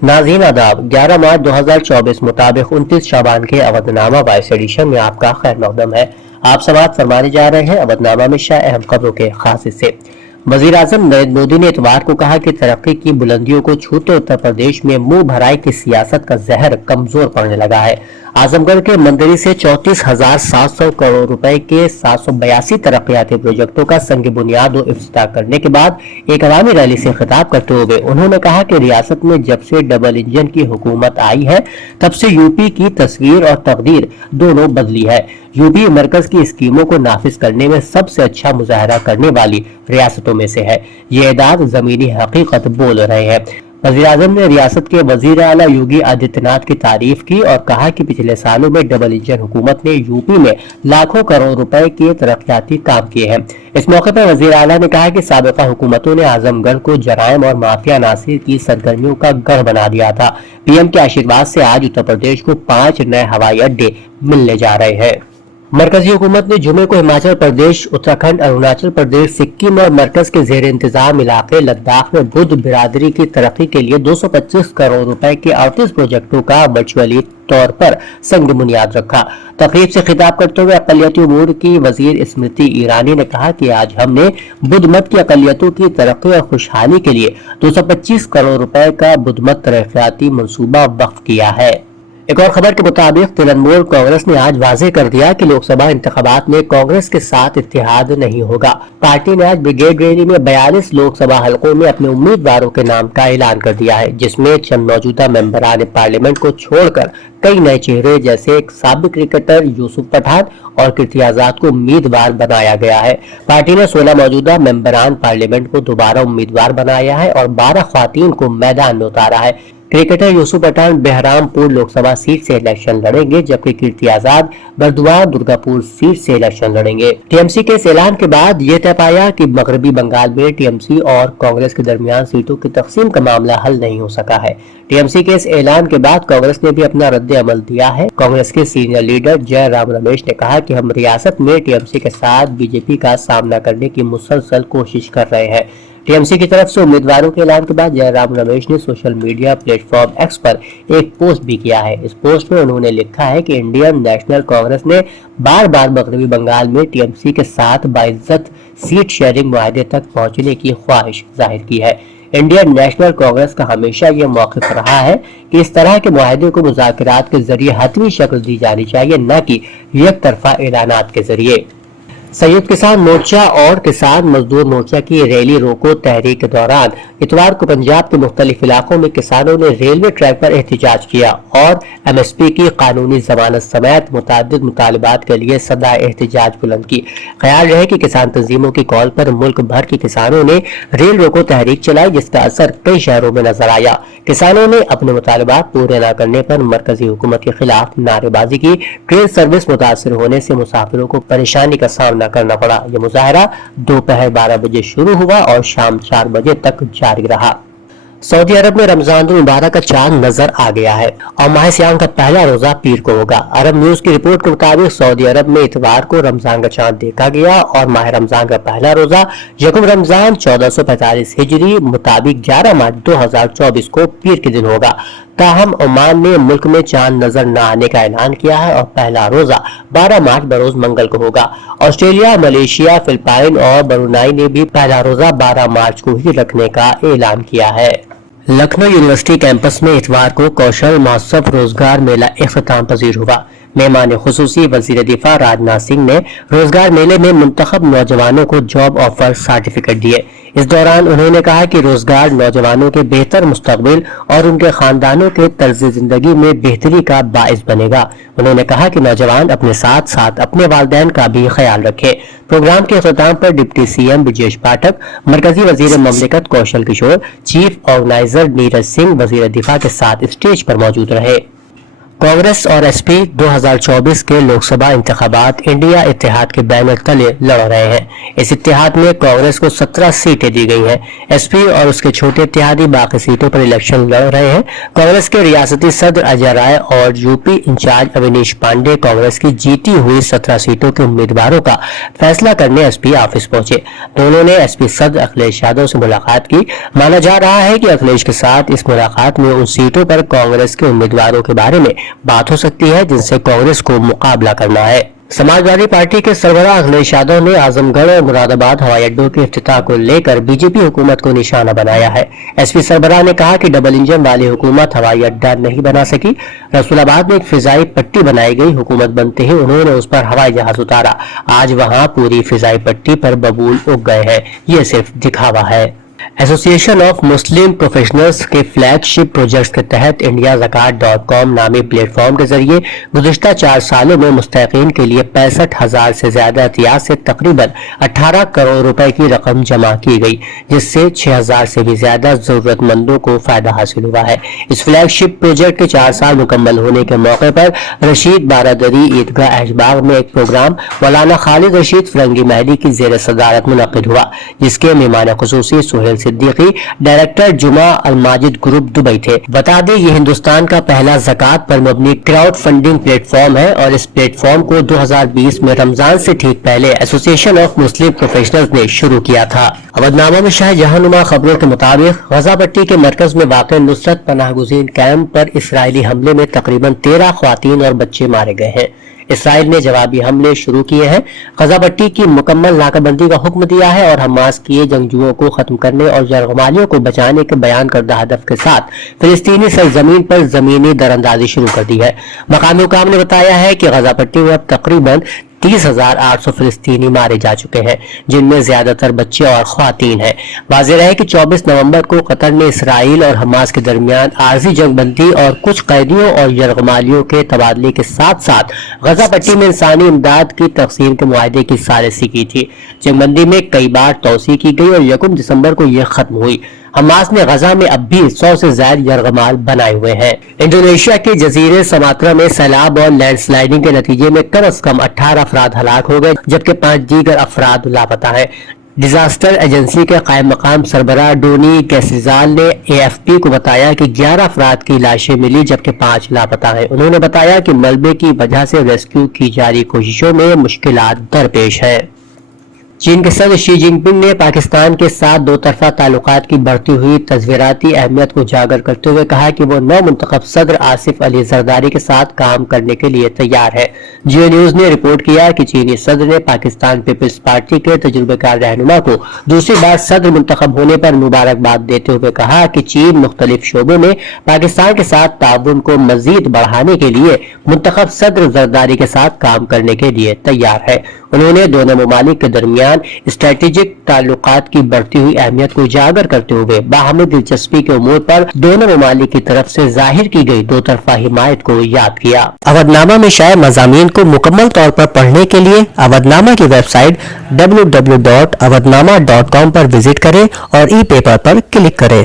नाज़रीन आदाब, 11 मार्च 2024 मुताबिक 29 शाबान के अवधनामा वॉइस एडिशन में आपका खैर मकदम है। आप समाअत फरमाने जा रहे हैं अवधनामा में शाह अहम खबरों के खास हिस्से। वजीर आजम नरेंद्र मोदी ने इतवार को कहा कि तरक्की की बुलंदियों को छूते उत्तर प्रदेश में मुंह भराई की सियासत का जहर कमजोर पड़ने लगा है। आजमगढ़ के मंदरी से 34,700 करोड़ रुपए के 782 तरक्याती प्रोजेक्टों का संग बुनियाद और इफ्तिताह करने के बाद एक अवामी रैली से खिताब करते हुए उन्होंने कहा कि रियासत में जब से डबल इंजन की हुकूमत आई है तब से यूपी की तस्वीर और तकदीर दोनों बदली है। यूपी मरकज की स्कीमों को नाफिज करने में सबसे अच्छा मुजाहरा करने वाली रियासतों में से है। ये इदाद जमीनी हकीकत बोल रहे हैं। वज़ीर आज़म ने रियासत के वज़ीर आला योगी आदित्यनाथ की तारीफ की और कहा कि पिछले सालों में डबल इंजन हुकूमत ने यूपी में लाखों करोड़ रुपए के तरक्याती काम किए हैं। इस मौके पर वज़ीर आला ने कहा कि साबिका हुकूमतों ने आजमगढ़ को जराइम और माफिया नासिर की सरगर्मियों का गढ़ बना दिया था। पीएम के आशीर्वाद से आज उत्तर प्रदेश को 5 नए हवाई अड्डे मिलने जा रहे हैं। मरकजी हुकूमत ने जुमे को हिमाचल प्रदेश, उत्तराखंड, अरुणाचल प्रदेश, सिक्किम और मरकज के जेर इंतजाम इलाके लद्दाख में बुद्ध बिरादरी की तरक्की के लिए 225 करोड़ रुपए के 38 प्रोजेक्टों का वर्चुअली तौर पर संग बुनियाद रखा। तकरीब से खिताब करते हुए अक़लियती उमूर की वजीर स्मृति ईरानी ने कहा कि आज हमने बुद्ध मत की अक़लियतों की तरक्की और खुशहाली के लिए 225 करोड़ रुपए का बुद्ध मत तरक्याती मनसूबा वक्फ किया है। एक और खबर के मुताबिक तृणमूल कांग्रेस ने आज वाजे कर दिया कि लोकसभा इंतखाबात में कांग्रेस के साथ इत्तेहाद नहीं होगा। पार्टी ने आज ब्रिगेड रैली में 42 लोकसभा हलकों में अपने उम्मीदवारों के नाम का ऐलान कर दिया है, जिसमें चंद मौजूदा मेंबरान पार्लियामेंट को छोड़कर कई नए चेहरे जैसे एक साबिक क्रिकेटर यूसुफ पठान और कीर्ति आजाद को उम्मीदवार बनाया गया है। पार्टी ने 16 मौजूदा मेंबरान पार्लियामेंट को दोबारा उम्मीदवार बनाया है और 12 ख्वातीन को मैदान में उतारा है। क्रिकेटर यूसुफ पठान बहरामपुर लोकसभा सीट से इलेक्शन लड़ेंगे, जबकि कीर्ति आजाद बर्दुआ दुर्गापुर सीट से इलेक्शन लड़ेंगे। टीएमसी के इस ऐलान के बाद यह तय पाया कि मगरबी बंगाल में टीएमसी और कांग्रेस के दरमियान सीटों की तकसीम का मामला हल नहीं हो सका है। टीएमसी के इस ऐलान के बाद कांग्रेस ने भी अपना रद्द अमल दिया है। कांग्रेस के सीनियर लीडर जय राम रमेश ने कहा कि हम रियासत में टीएमसी के साथ बीजेपी का सामना करने की मुसलसल कोशिश कर रहे हैं। टीएमसी की तरफ से उम्मीदवारों के ऐलान के बाद जयराम रमेश ने सोशल मीडिया प्लेटफॉर्म एक्स पर एक पोस्ट भी किया है। इस पोस्ट में उन्होंने लिखा है कि इंडियन नेशनल कांग्रेस ने बार बार मगरबी बंगाल में टीएमसी के साथ बाइज्जत सीट शेयरिंग मुआहदे तक पहुंचने की ख्वाहिश जाहिर की है। इंडियन नेशनल कांग्रेस का हमेशा ये मौक़िफ़ रहा है कि इस तरह के मुआहदे को मुज़ाकरात के जरिए हतमी शक्ल दी जानी चाहिए, न कि एक तरफा ऐलानात के जरिए। संयुक्त किसान मोर्चा और किसान मजदूर मोर्चा की रैली रोको तहरीक के दौरान इतवार को पंजाब के मुख्तलिफ इलाकों में किसानों ने रेलवे ट्रैक पर एहतजाज किया और एमएसपी की कानूनी जमानत समेत मुतअद्दिद मुतालिबात के लिए सदा एहतजाज बुलंद की। ख्याल रहे कि किसान तंजीमों की कॉल पर मुल्क भर के किसानों ने रेल रोको तहरीक चलाई, जिसका असर कई शहरों में नजर आया। किसानों ने अपने मुतालिबात पूरे न करने पर मरकजी हुकूमत के खिलाफ नारेबाजी की। ट्रेन सर्विस मुतासर होने से मुसाफिरों को परेशानी का सामना करना पड़ा। यह मुजाहरा दोपहर 12 बजे शुरू हुआ और शाम 4 बजे तक जारी रहा। सऊदी अरब में रमजान मुबारक का चांद नजर आ गया है और माह सियाम का पहला रोजा पीर को होगा। अरब न्यूज की रिपोर्ट के मुताबिक सऊदी अरब में इतवार को रमजान का चांद देखा गया और माह रमजान का पहला रोजा यकम रमजान 1445 हिजरी मुताबिक 11 मार्च 2024 को पीर के दिन होगा। ताहम ओमान ने मुल्क में चांद नजर न आने का ऐलान किया है और पहला रोजा 12 मार्च बरोज मंगल को होगा। ऑस्ट्रेलिया, मलेशिया, फिलिपाइन और ब्रुनाई ने भी पहला रोजा 12 मार्च को ही रखने का ऐलान किया है। लखनऊ यूनिवर्सिटी कैंपस में इतवार को कौशल महोत्सव रोजगार मेला इख्तिताम पजीर हुआ। मेहमान खुसूसी वजीर दिफा राजनाथ सिंह ने रोजगार मेले में मुंतखब नौजवानों को जॉब ऑफर सर्टिफिकेट दिए। इस दौरान उन्होंने कहा कि रोजगार नौजवानों के बेहतर मुस्तकबिल और उनके खानदानों के तर्ज जिंदगी में बेहतरी का बाइस बनेगा। उन्होंने कहा कि नौजवान अपने साथ साथ अपने वालिदैन का भी ख्याल रखें। प्रोग्राम के अख्ताम पर डिप्टी सीएम ब्रजेश पाठक, मरकजी वजीर ममलिकत कौशल किशोर, चीफ ऑर्गेनाइजर नीरज सिंह वजीर दिफा के साथ स्टेज पर मौजूद रहे। कांग्रेस और एसपी 2024 के लोकसभा इंतखाबात इंडिया इत्तेहाद के बैनर तले लड़ रहे हैं। इस इत्तेहाद में कांग्रेस को 17 सीटें दी गई हैं। एसपी और उसके छोटे इत्तेहादी बाकी सीटों पर इलेक्शन लड़ रहे हैं। कांग्रेस के रियासती सदर अजय राय और यूपी इंचार्ज अविनीश पांडे कांग्रेस की जीती हुई 17 सीटों के उम्मीदवारों का फैसला करने एसपी ऑफिस पहुंचे। दोनों ने एसपी सदर अखिलेश यादव से मुलाकात की। माना जा रहा है कि अखिलेश के साथ इस मुलाकात में उन सीटों पर कांग्रेस के उम्मीदवारों के बारे में बात हो सकती है जिनसे कांग्रेस को मुकाबला करना है। समाजवादी पार्टी के सरबराह अखिलेश यादव ने आजमगढ़ और मुरादाबाद हवाई अड्डों के इफ्तिताह को लेकर बीजेपी हुकूमत को निशाना बनाया है। एसपी सरबराह ने कहा कि डबल इंजन वाली हुकूमत हवाई अड्डा नहीं बना सकी। रसूलाबाद में एक फिजाई पट्टी बनाई गई। हुकूमत बनते ही उन्होंने उस पर हवाई जहाज उतारा। आज वहां पूरी फिजाई पट्टी पर बबूल उग गए हैं। ये सिर्फ दिखावा है। एसोसिएशन ऑफ मुस्लिम प्रोफेशनल्स के फ्लैगशिप प्रोजेक्ट्स के तहत indiazakat.com नामी प्लेटफॉर्म के जरिए गुज़िश्ता 4 सालों में मुस्तहिकीन के लिए 65,000 से ज्यादा एहतियात से तकरीबन 18 करोड़ रुपए की रकम जमा की गई, जिससे 6,000 से भी ज्यादा जरूरतमंदों को फायदा हासिल हुआ है। इस फ्लैगशिप प्रोजेक्ट के 4 साल मुकम्मल होने के मौके पर रशीद बारादरी ईदगाह ऐशबाग में एक प्रोग्राम मौलाना खालिद रशीद फिरंगी महदी की जेर सदारत मुनक्किद हुआ, जिसके मेहमान खुसूसी सुहेल सिद्दीकी, डायरेक्टर जुमा अल माजिद ग्रुप दुबई थे। बता दें ये हिंदुस्तान का पहला ज़कात पर मबनी क्राउड फंडिंग प्लेटफॉर्म है और इस प्लेटफॉर्म को 2020 में रमजान से ठीक पहले एसोसिएशन ऑफ मुस्लिम प्रोफेशनल्स ने शुरू किया था। अवधनामा में शाहजहानुमा खबरों के मुताबिक गजा पट्टी के मरकज में वाक़ई नुसरत पनाहगुज़ीन कैंप पर इसराइली हमले में तकरीबन 13 ख्वातीन और बच्चे मारे गए हैं। इसराइल ने जवाबी हमले शुरू किए हैं। गजा पट्टी की मुकम्मल नाकाबंदी का हुक्म दिया है और हमास किए जंगजुओं को खत्म करने और यरगमालियों को बचाने के बयान करदा हदफ के साथ फिलिस्तीनी सरजमीन पर जमीनी दरअंदाजी शुरू कर दी है। मकामी हुकाम ने बताया है कि गजा पट्टी में अब तकरीबन 30,800 फिलिस्तीनी मारे जा चुके हैं, जिनमें ज्यादातर बच्चे और ख्वातीन हैं। वाज़ेह है कि 24 नवंबर को कतर ने इसराइल और हमास के दरमियान आर्जी जंगबंदी और कुछ कैदियों और यरगमालियों के तबादले के साथ साथ गजा पट्टी में इंसानी इमदाद की तकसीम के मुआहदे की सालिसी की थी। जंगबंदी में कई बार तौसी की गई और 1 दिसंबर को यह खत्म हुई। हमास ने गजा में अब भी 100 से ज्यादा यरगमाल बनाए हुए हैं। इंडोनेशिया के जजीरे समात्रा में सैलाब और लैंडस्लाइडिंग के नतीजे में कम से कम 18 अफराद हलाक हो गए, जबकि 5 दीगर अफराद लापता हैं। डिजास्टर एजेंसी के कायम मकाम सरबराह डोनी कैसिजाल ने AFP को बताया कि 11 अफराद की लाशें मिली, जबकि 5 लापता हैं। उन्होंने बताया कि मलबे की वजह से रेस्क्यू की जारी कोशिशों में मुश्किलात दरपेश है। चीन के सदर शी जिनपिंग ने पाकिस्तान के साथ दो तरफा ताल्लुकात की बढ़ती हुई तस्वीराती अहमियत को उजागर करते हुए कहा कि वो नौ मुंतखब सदर आसिफ अली जरदारी के साथ काम करने के लिए तैयार है। जियो न्यूज ने रिपोर्ट किया कि चीनी सदर ने पाकिस्तान पीपल्स पार्टी के तजुर्बेकार रहनुमा को दूसरी बार सदर मुंतखब होने पर मुबारकबाद देते हुए कहा कि चीन मुख्तलिफ शोबों में पाकिस्तान के साथ ताउन को मजीद बढ़ाने के लिए मुंतखब सदर जरदारी के साथ काम करने के लिए तैयार है। उन्होंने दोनों ममालिक के दरमियान स्ट्रेटेजिक ताल्लुकात की बढ़ती हुई अहमियत को उजागर करते हुए बाहमी दिलचस्पी के उमूर पर दोनों ममालिक की तरफ से जाहिर की गई दो तरफा हिमायत को याद किया। अवधनामा में शाये मज़ामीन को मुकम्मल तौर पर पढ़ने के लिए अवधनामा की वेबसाइट www.awadhnama.com पर विजिट करें और ई पेपर पर क्लिक करें।